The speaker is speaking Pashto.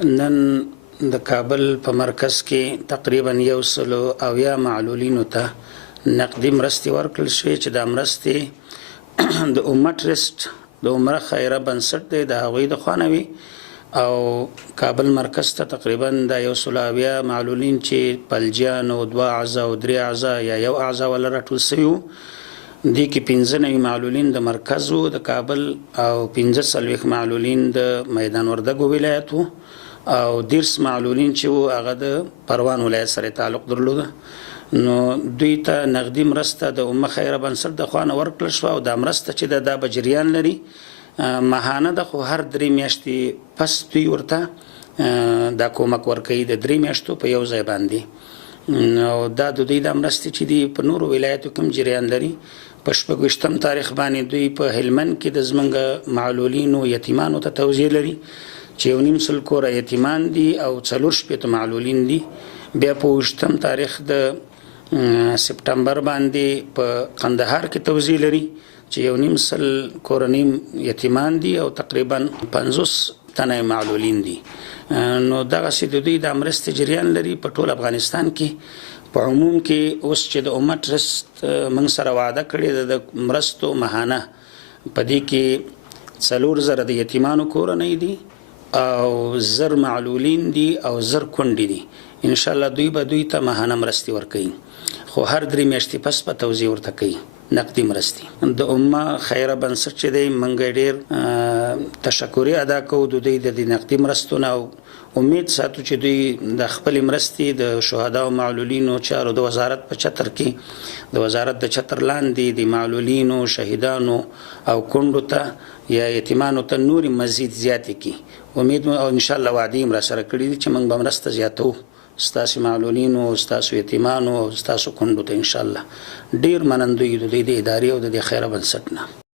نن د کابل په مرکز کې تقریبا 170 معلولینو ته نقدي مرستې ورکړل شوې چې دا مرستې د امه ټرست د عمره خیره بنسټ دی د هغوی د خوا نه وي او کابل مرکز ته تقریبا د 170 معلولین چې پلجیان او 2 اعضا او 3 اعضا یا 1 اعضا ولا راټول شوي وو دې کې 15 معلولین د مرکز وو د کابل او 15 معلولین د میدان وردګو ولایت وو او 10 معلولین چې وو هغه د پروان ولایت سره تعلق درلود نو دوی ته نقدي مرسته د امه خیره بنسټ د خوا نه ورکړل شوه او دا مرسته چې دا به جریان لري ماهانه د خو هر 3 میاشتې پس دوی ورته دا کومک ورکوي د 3 میاشتو په یو ځای باندې نو دا د دوی د مرستې چې دي په نورو ولایتو کې هم جریان لري په 26 تاریخ باندې دوی په هلمند کې د زمونږ معلولینو یتیمانو ته توزیع لري چې 1.5 کوره یتیمان دي او 4 معلولین دي بیا په 28 تاریخ د سپټمبر باندې په قندهار کې توزیع لري چې 1.5 کورنۍ یتیمان دي او تقریبا 50 تنه معلولین دي نو دغه سي د دوی د مرستې جریان لري په ټول افغانستان کې په عموم کې اوس چې د امه ټرست موږ سره وعده کړې د مرستو ماهانه په دې کې 4,000 د یتیمانو کورنۍ دي او 1000 معلولین دي او 1000 کونډې دي ان شاء الله دوی ته ماهانه مرستې ورکوي خو هر 3 میاشتې پس په توزیع ورته کوي نقدي مرستې د امه خیره بنسټ چې دی موږ ډېر تشکر ادا کوو د دوی د نقدي مرستو نه امید ساتو چې دوی د خپل مرستې د شهدا او معلولینو چارو د وزارت په چتر کې د وزارت د چتر لاندې د معلولینو شهیدانو او کونډو ته یا یتیمانو ته نور مزید زیاتې کی امید او ان شاء الله وعده را سره کړی دي چې موږ به مرسته زیاتو ستاسو معلولینو ستاسو یتیمانو ستاسو کونډو ته ان شاء الله ډیر منندوی د دې ادارې او د خیره بنسټ نه